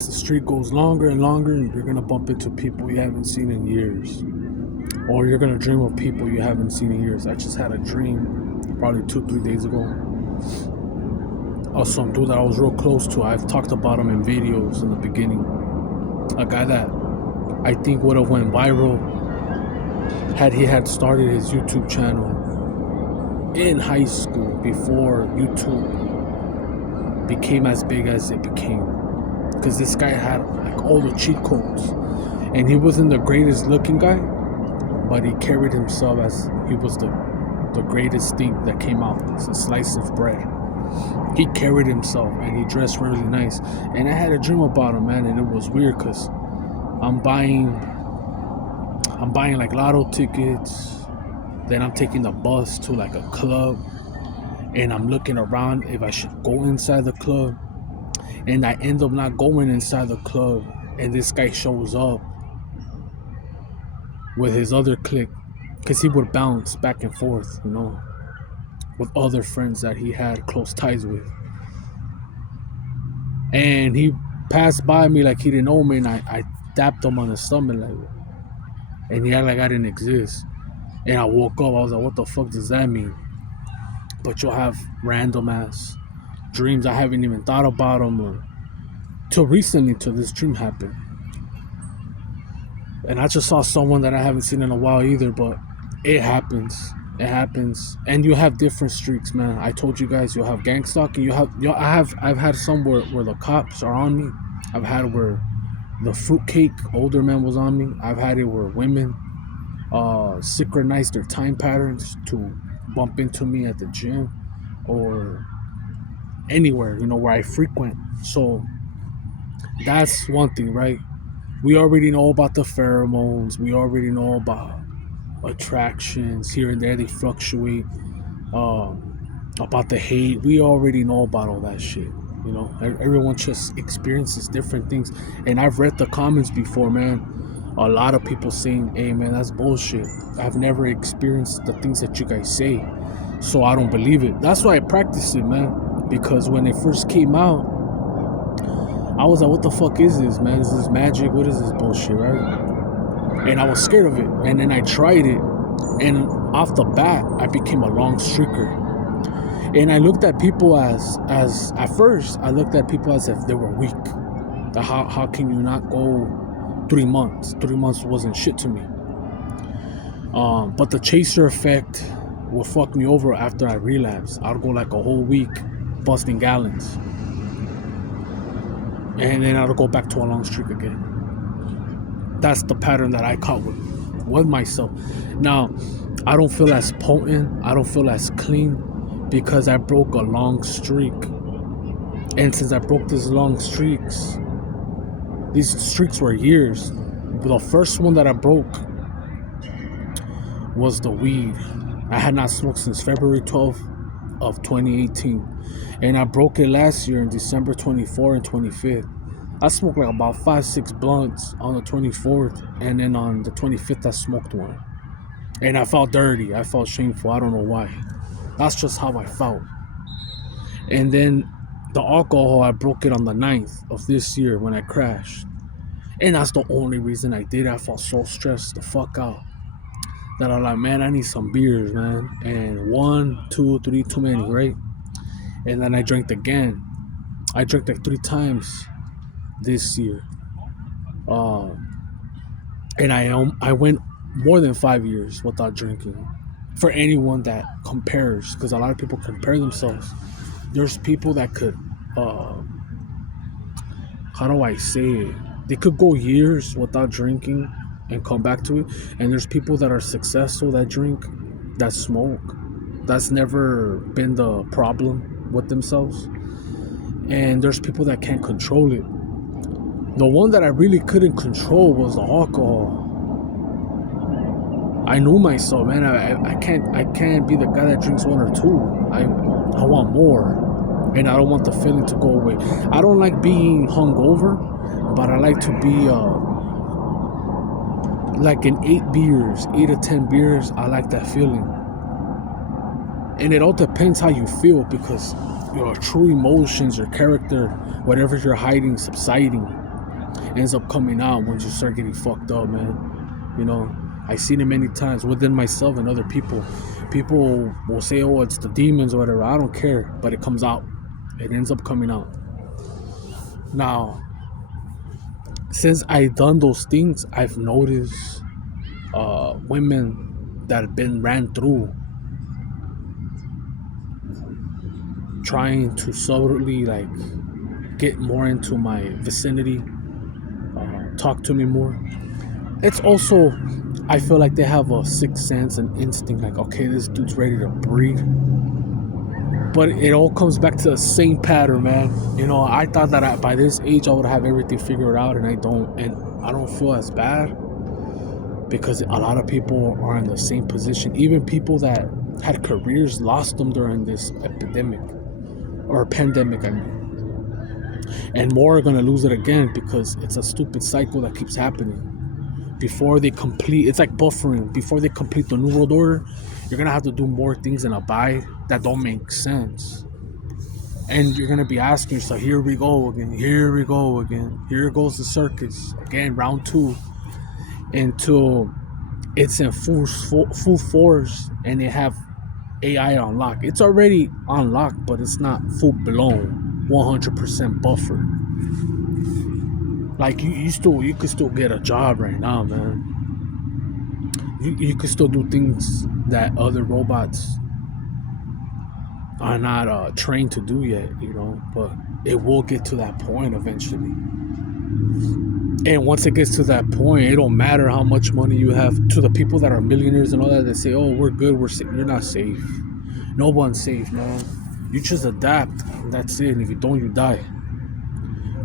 The street goes longer and longer, and you're gonna bump into people you haven't seen in years, or you're gonna dream of people you haven't seen in years. I just had a dream probably 2-3 days ago of some dude that I was real close to. I've talked about him in videos in the beginning. A guy that I think would have went viral had he had started his YouTube channel in high school before YouTube became as big as it became. Because this guy had like all the cheat codes, and he wasn't the greatest looking guy, but he carried himself as he was the greatest thing that came out. It's a slice of bread. He carried himself, and he dressed really nice. And I had a dream about him, man, and it was weird because I'm buying like lotto tickets. Then I'm taking the bus to like a club, and I'm looking around if I should go inside the club. And I end up not going inside the club, and this guy shows up with his other clique, because he would bounce back and forth, with other friends that he had close ties with. And he passed by me like he didn't know me, and I tapped him on the stomach, and he acted like I didn't exist. And I woke up, I was like, what the fuck does that mean? But you'll have random ass dreams. I haven't even thought about them or till recently, till this dream happened. And I just saw someone that I haven't seen in a while either, but it happens. It happens. And you have different streaks, man. I told you guys, you'll have gang stalking. I've had some where the cops are on me. I've had where the fruitcake older man was on me. I've had it where women synchronize their time patterns to bump into me at the gym or anywhere, where I frequent. So that's one thing, right? We already know about the pheromones. We already know about attractions here and there. They fluctuate. About the hate. We already know about all that shit. Everyone just experiences different things. And I've read the comments before, man. A lot of people saying, hey, man, that's bullshit. I've never experienced the things that you guys say, so I don't believe it. That's why I practice it, man. Because when it first came out, I was like, what the fuck is this, man? Is this magic? What is this bullshit, right? And I was scared of it. And then I tried it. And off the bat, I became a long streaker. And I looked at people as at first, I looked at people as if they were weak. How can you not go 3 months? 3 months wasn't shit to me. But the chaser effect would fuck me over after I relapsed. I'd go like a whole week busting gallons. And then I'll go back to a long streak again. That's the pattern that I caught with myself. Now, I don't feel as potent. I don't feel as clean because I broke a long streak. And since I broke these streaks were years. The first one that I broke was the weed. I had not smoked since February 12th of 2018. And I broke it last year in December 24th and 25th. I smoked like about 5-6 blunts on the 24th, and then on the 25th I smoked one. And I felt dirty. I felt shameful. I don't know why. That's just how I felt. And then the alcohol, I broke it on the 9th of this year when I crashed. And that's the only reason I did it. I felt so stressed the fuck out that I'm like, man, I need some beers, man. And 1, 2, 3 too many, right? And then I drank again. I drank like 3 times this year. And I went more than 5 years without drinking. For anyone that compares, because a lot of people compare themselves. There's people that could, how do I say it? They could go years without drinking and come back to it. And there's people that are successful that drink, that smoke. That's never been the problem with themselves. And there's people that can't control it. The one that I really couldn't control was the alcohol. I knew myself, man. I can't be the guy that drinks 1 or 2. I want more, and I don't want the feeling to go away. I don't like being hungover, but I like to be like in 8 to 10 beers. I like that feeling, and it all depends how you feel, because your true emotions, your character, whatever you're hiding, subsiding. ends up coming out once you start getting fucked up, man. You know, I've seen it many times within myself and other people. People will say, oh, it's the demons or whatever. I don't care, but it comes out. It ends up coming out. Now, since I've done those things, I've noticed women that have been ran through trying to subtly like get more into my vicinity, talk to me more. It's also, I feel like they have a sixth sense and instinct, like, okay, this dude's ready to breed. But it all comes back to the same pattern, man. You know, I thought that by this age I would have everything figured out, and I don't. And I don't feel as bad because a lot of people are in the same position. Even people that had careers lost them during this epidemic or pandemic, I mean. And more are going to lose it again because it's a stupid cycle that keeps happening. Before they complete, it's like buffering. Before they complete the New World Order, you're going to have to do more things and abide that don't make sense. And you're going to be asking yourself, here we go again, here we go again. Here goes the circus. Again, round 2. Until it's in full force and they have AI on lock. It's already on lock, but it's not full blown, 100% buffered. Like you could still get a job right now, man. You could still do things that other robots are not trained to do yet, you know. But it will get to that point eventually. And once it gets to that point, it don't matter how much money you have. To the people that are millionaires and all that, they say, "Oh, we're good, we're safe." You're not safe. No one's safe, man. You just adapt, and that's it. And if you don't, you die.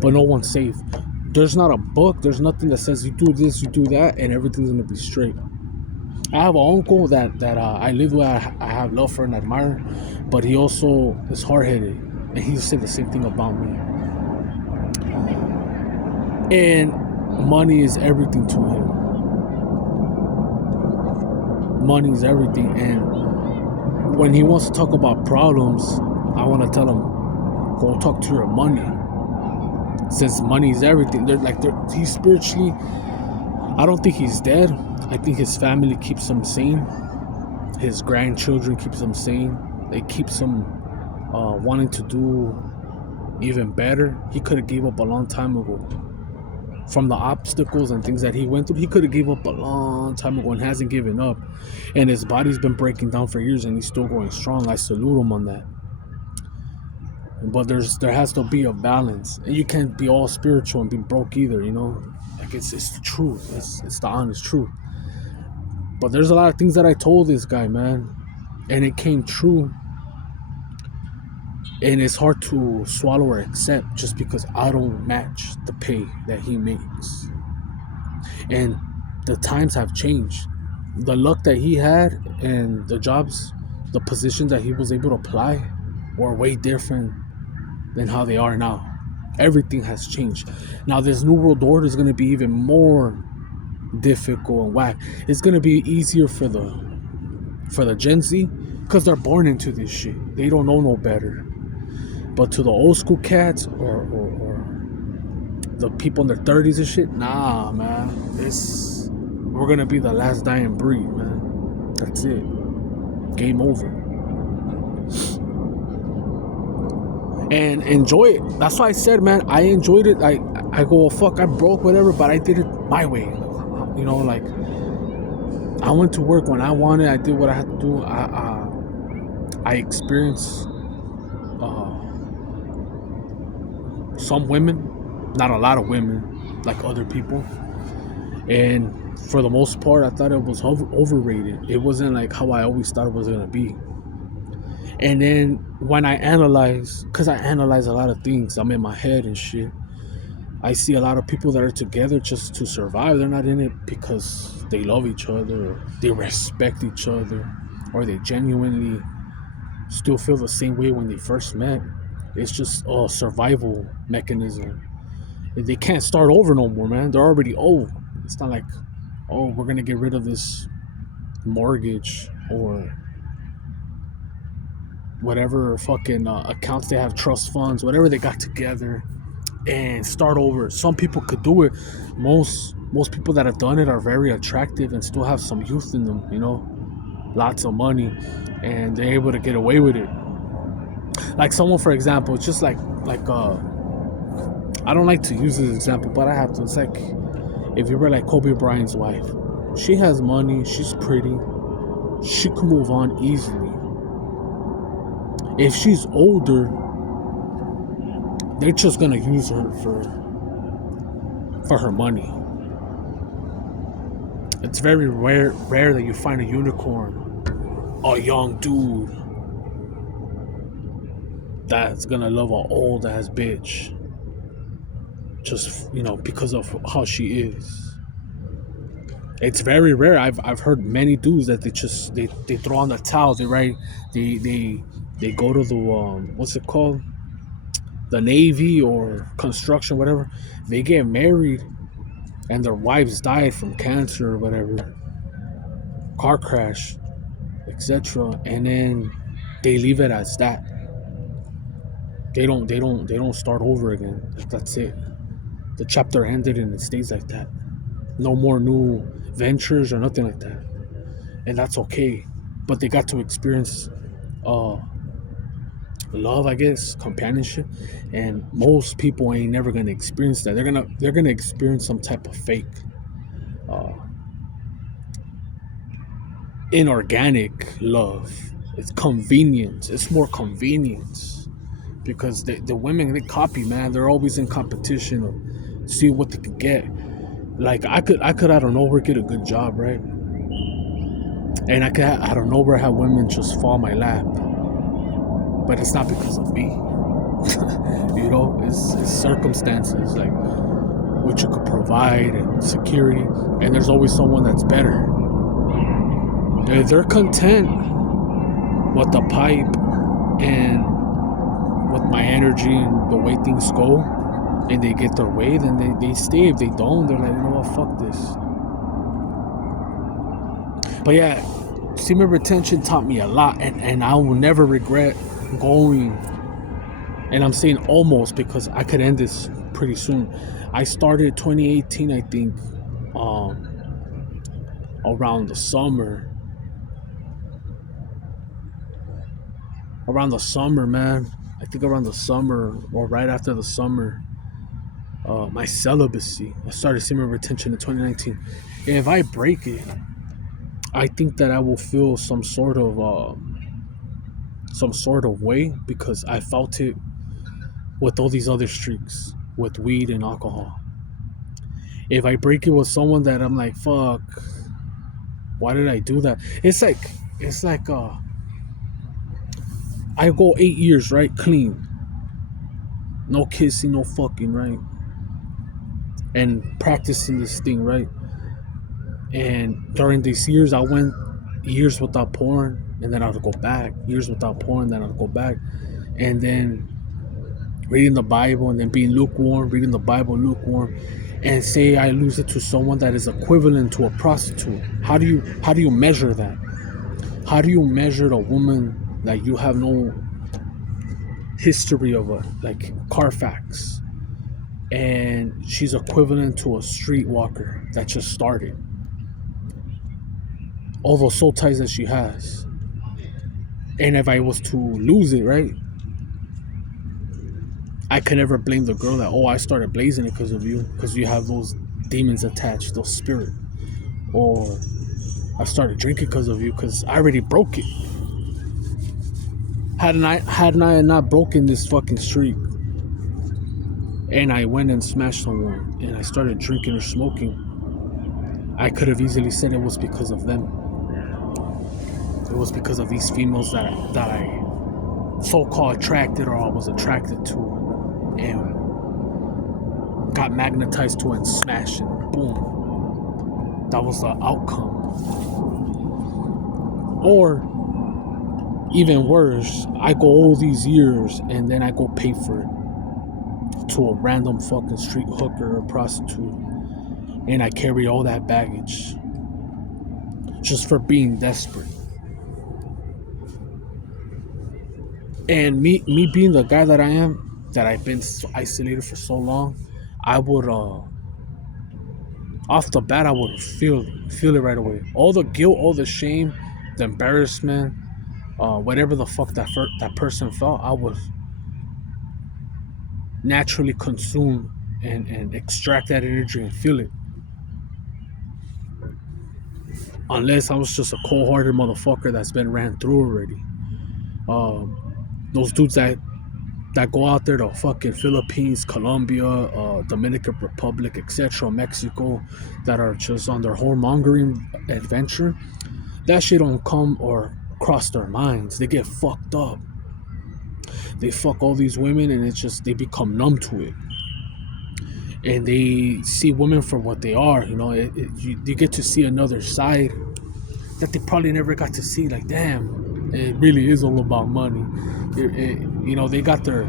But no one's safe. There's not a book. There's nothing that says you do this, you do that, and everything's gonna be straight. I have an uncle that I live with. I have love for and admire, but he also is hard-headed, and he said the same thing about me. And money is everything to him. Money is everything, and when he wants to talk about problems, I want to tell him, go talk to your money. Since money is everything, he's spiritually, I don't think he's dead. I think his family keeps him sane. His grandchildren keeps him sane. They keeps him wanting to do even better. He could have gave up a long time ago. From the obstacles and things that he went through, he could have gave up a long time ago and hasn't given up. And his body's been breaking down for years and he's still going strong. I salute him on that. But there has to be a balance. And you can't be all spiritual and be broke either, you know? Like it's the truth. It's the honest truth. But there's a lot of things that I told this guy, man. And it came true. And it's hard to swallow or accept just because I don't match the pay that he makes. And the times have changed. The luck that he had and the jobs, the positions that he was able to apply were way different than how they are now. Everything has changed. Now this New World Order is going to be even more difficult and whack. It's going to be easier for the Gen Z because they're born into this shit. They don't know no better. But to the old school cats or the people in their 30s and shit, nah, man. We're gonna be the last dying breed, man. That's it. Game over. And enjoy it. That's why I said, man, I enjoyed it. I go, well, fuck, I'm broke, whatever, but I did it my way. You know, like I went to work when I wanted. I did what I had to do. I experienced some women, not a lot of women, like other people. And for the most part, I thought it was overrated. It wasn't like how I always thought it was going to be. And then when I analyze, because I analyze a lot of things, I'm in my head and shit, I see a lot of people that are together just to survive. They're not in it because they love each other, or they respect each other, or they genuinely still feel the same way when they first met. It's just a survival mechanism. They can't start over no more, man. They're already old. It's not like, oh, we're going to get rid of this mortgage or whatever fucking accounts they have, trust funds, whatever they got together. and start over. Some people could do it. Most people that have done it are very attractive and still have some youth in them, lots of money, and they're able to get away with it. Like someone, for example, just like I don't like to use this example, but I have to. It's like if you were like Kobe Bryant's wife. She has money, she's pretty, she can move on easily. If she's older, they're just gonna use her for her money. It's very rare that you find a unicorn, a young dude that's gonna love an old ass bitch just because of how she is. It's very rare. I've heard many dudes that they throw on the towels. They go to the what's it called, the Navy or construction, whatever. They get married and their wives died from cancer or whatever, car crash, etc. And then they leave it as that. They don't start over again. That's it. The chapter ended and it stays like that. No more new ventures or nothing like that. And that's okay. But they got to experience love, I guess, companionship. And most people ain't never gonna experience that. They're gonna experience some type of fake uh, inorganic love. It's convenience. It's more convenience. Because the women, they copy, man. They're always in competition to see what they could get. Like I could out of nowhere get a good job, right? And I could out of nowhere have women just fall in my lap. But it's not because of me. It's circumstances, like what you could provide and security. And there's always someone that's better. If they're content with the pipe and with my energy and the way things go, and they get their way, then they stay. If they don't, they're like, you know what, fuck this. But yeah, semen retention taught me a lot, and I will never regret going. And I'm saying almost because I could end this pretty soon. I started 2018, I think, around the summer. Around the summer, man. I think around the summer or right after the summer. My celibacy. I started semen retention in 2019. And if I break it, I think that I will feel some sort of way because I felt it with all these other streaks, with weed and alcohol. If I break it with someone that I'm like, fuck, why did I do that? It's like I go 8 years, right, clean, no kissing, no fucking, right, and practicing this thing, right. And during these years, I went years without porn, and then I'd go back. Years without porn, then I'd go back. And then reading the Bible, and then being lukewarm, reading the Bible lukewarm, and say I lose it to someone that is equivalent to a prostitute. How do you measure that? How do you measure a woman that you have no history of, like Carfax, and she's equivalent to a streetwalker that just started? All those soul ties that she has. And if I was to lose it, right, I can never blame the girl that, oh, I started blazing it because of you, because you have those demons attached, those spirit. Or I started drinking because of you, because I already broke it. Hadn't I not broken this fucking streak, and I went and smashed someone, and I started drinking or smoking, I could have easily said it was because of them. It was because of these females that I so-called attracted, or I was attracted to, and got magnetized to and smashed, and boom, that was the outcome. Or even worse, I go all these years and then I go pay for it to a random fucking street hooker or prostitute, and I carry all that baggage just for being desperate. And me being the guy that I am, that I've been so isolated for so long, I would off the bat I would feel it right away. All the guilt, all the shame, the embarrassment, whatever the fuck that person felt, I would naturally consume and extract that energy and feel it. Unless I was just a cold-hearted motherfucker that's been ran through already. Those dudes that go out there to fucking Philippines, Colombia, Dominican Republic, etc., Mexico, that are just on their whoremongering adventure, that shit don't come or cross their minds. They get fucked up. They fuck all these women, and it's just they become numb to it, and they see women for what they are. You know, you get to see another side that they probably never got to see. Like, damn, it really is all about money. You know, they got their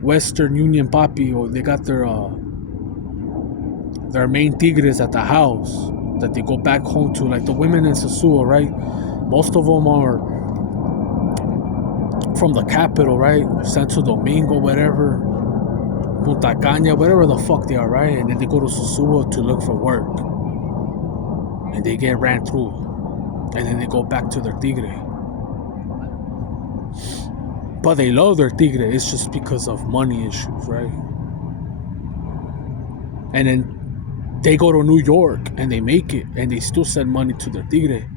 Western Union papi, or they got their main tigres at the house that they go back home to, like the women in Sosúa, right? Most of them are from the capital, right? Santo Domingo, whatever, Punta Cana, whatever the fuck they are, right? And then they go to Sosúa to look for work, and they get ran through, and then they go back to their tigre. But they love their tigre. It's just because of money issues, right? And then they go to New York and they make it, and they still send money to their tigre.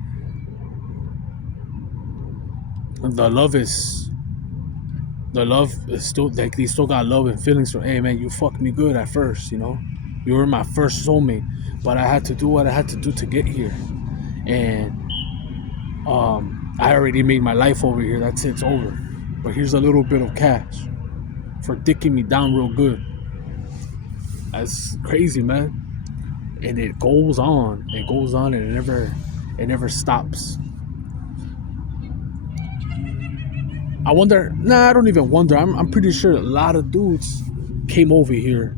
And the love is still like, they still got love and feelings for, hey man, you fucked me good at first, you know, you were my first soulmate, but I had to do what I had to do to get here, and I already made my life over here. That's it, it's over. But here's a little bit of cash for dicking me down real good. That's crazy, man. And it goes on, and it never stops. I wonder, I don't even wonder. I'm pretty sure a lot of dudes came over here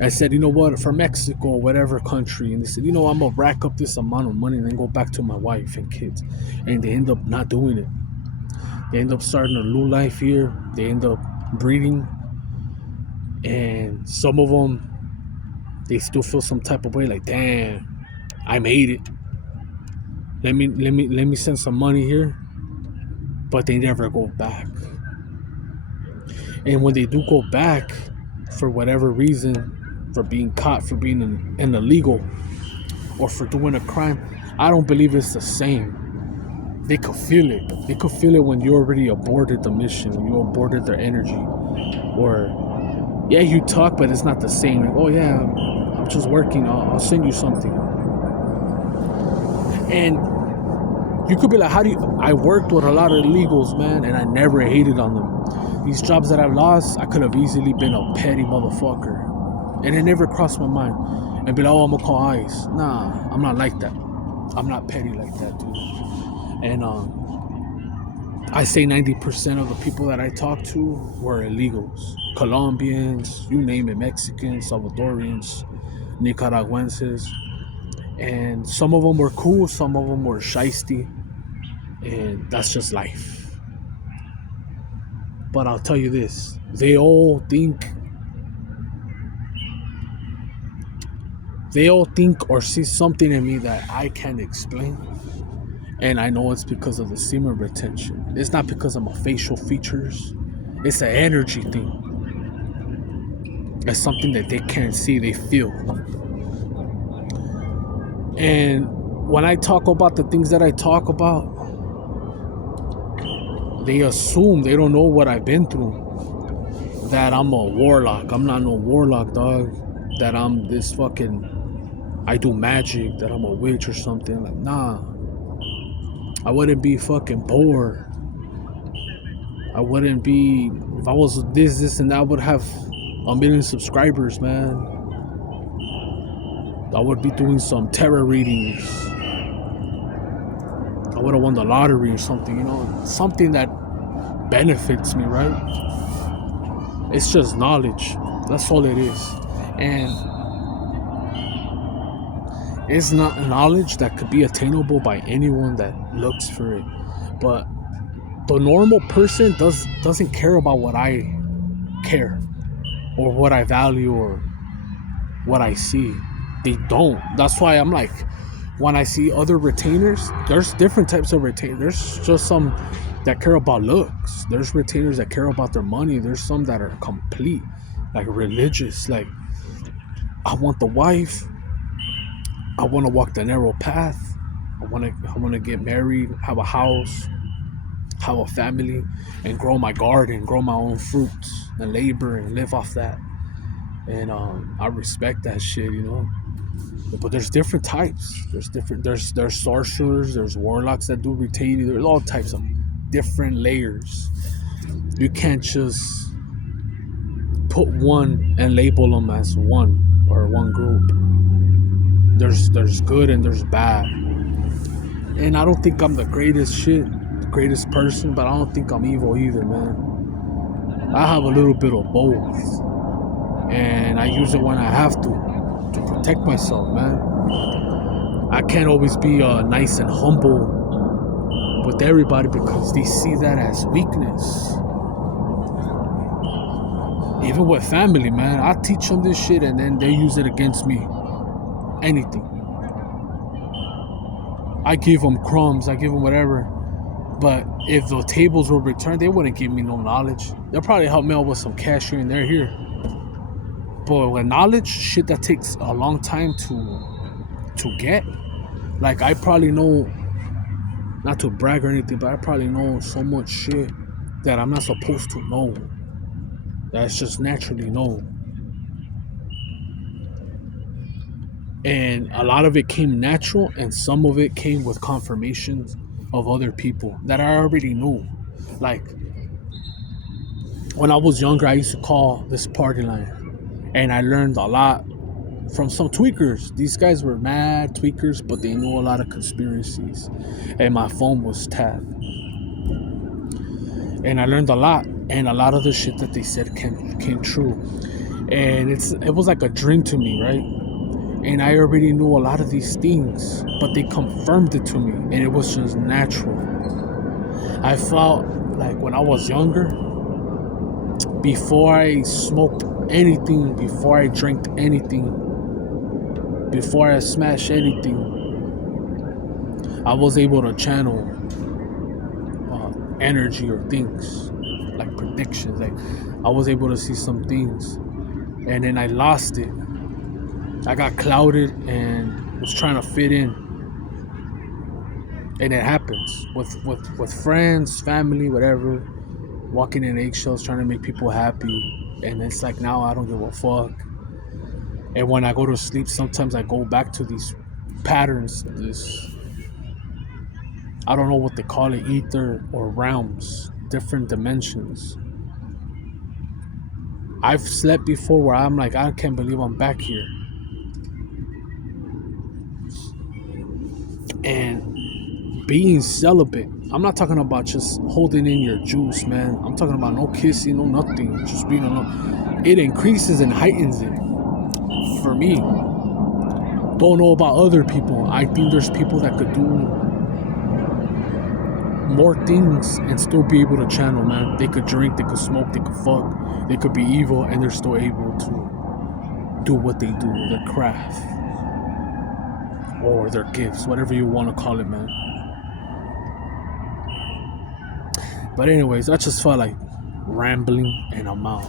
and said, you know what, from Mexico or whatever country, and they said, you know, I'm gonna rack up this amount of money and then go back to my wife and kids. And they end up not doing it. They end up starting a new life here. They end up breeding, and some of them, they still feel some type of way, like, damn, I made it. Let me send some money here. But they never go back. And when they do go back, for whatever reason, for being caught, for being an illegal, or for doing a crime, I don't believe it's the same. They could feel it. They could feel it when you already aborted the mission, when you aborted their energy. Or, yeah, you talk, but it's not the same. Like, oh yeah, I'm just working. I'll send you something. And you could be like, I worked with a lot of illegals, man, and I never hated on them. These jobs that I've lost, I could have easily been a petty motherfucker. And it never crossed my mind. And be like, oh, I'm gonna call ICE. Nah, I'm not like that. I'm not petty like that, dude. And I say 90% of the people that I talked to were illegals. Colombians, you name it, Mexicans, Salvadorians, Nicaraguenses. And some of them were cool, some of them were shiesty, and that's just life. But I'll tell you this, they all think or see something in me that I can't explain. And I know it's because of the semen retention. It's not because of my facial features. It's an energy thing. It's something that they can't see, they feel. And when I talk about the things that I talk about, they assume, they don't know what I've been through. That I'm a warlock. I'm not no warlock, dog. That I'm this fucking, I do magic, that I'm a witch or something. Like, nah. I wouldn't be fucking poor. I wouldn't be, if I was this, and that, I would have 1 million subscribers, man. I would be doing some tarot readings. I would have won the lottery or something, you know, something that benefits me, right? It's just knowledge. That's all it is. And it's not knowledge that could be attainable by anyone that looks for it. But the normal person doesn't care about what I care or what I value or what I see. They don't. That's why I'm like, when I see other retainers, there's different types of retainers. There's just some that care about looks. There's retainers that care about their money. There's some that are complete, like religious. Like, I want the wife. I want to walk the narrow path. I want to get married, have a house, have a family, and grow my garden, grow my own fruits, and labor and live off that. And I respect that shit, you know. But there's different types. There's sorcerers, there's warlocks that do retaining. There's all types of different layers. You can't just put one and label them as one or one group. There's good and there's bad. And I don't think I'm the greatest person, but I don't think I'm evil either, man. I have a little bit of both. And I use it when I have to protect myself, man. I can't always be nice and humble with everybody because they see that as weakness. Even with family, man, I teach them this shit and then they use it against me. Anything. I give them crumbs, I give them whatever. But if the tables were returned, they wouldn't give me no knowledge. They'll probably help me out with some cash here and there here. But with knowledge, shit that takes a long time to get. Like, I probably know, not to brag or anything, but I probably know so much shit that I'm not supposed to know. That's just naturally known. And a lot of it came natural, and some of it came with confirmations of other people that I already knew. Like, when I was younger, I used to call this party line, and I learned a lot from some tweakers. These guys were mad tweakers, but they knew a lot of conspiracies, and my phone was tapped. And I learned a lot, and a lot of the shit that they said came true. And it was like a dream to me, right? And I already knew a lot of these things, but they confirmed it to me, and it was just natural. I felt like when I was younger, before I smoked anything, before I drank anything, before I smashed anything, I was able to channel energy or things, like predictions. Like, I was able to see some things, and then I lost it. I got clouded and was trying to fit in, and it happens with friends, family, whatever. Walking in eggshells, trying to make people happy, and it's like, now I don't give a fuck. And when I go to sleep, sometimes I go back to these patterns, this, I don't know what they call it, ether or realms, different dimensions. I've slept before where I'm like, I can't believe I'm back here. And being celibate, I'm not talking about just holding in your juice, man. I'm talking about no kissing, no nothing, just being alone. It increases and heightens it. For me, don't know about other people. I think there's people that could do more things and still be able to channel, man. They could drink, they could smoke, they could fuck, they could be evil, and they're still able to do what they do, their craft or their gifts, whatever you want to call it, man. But anyways, I just felt like rambling, and I'm out.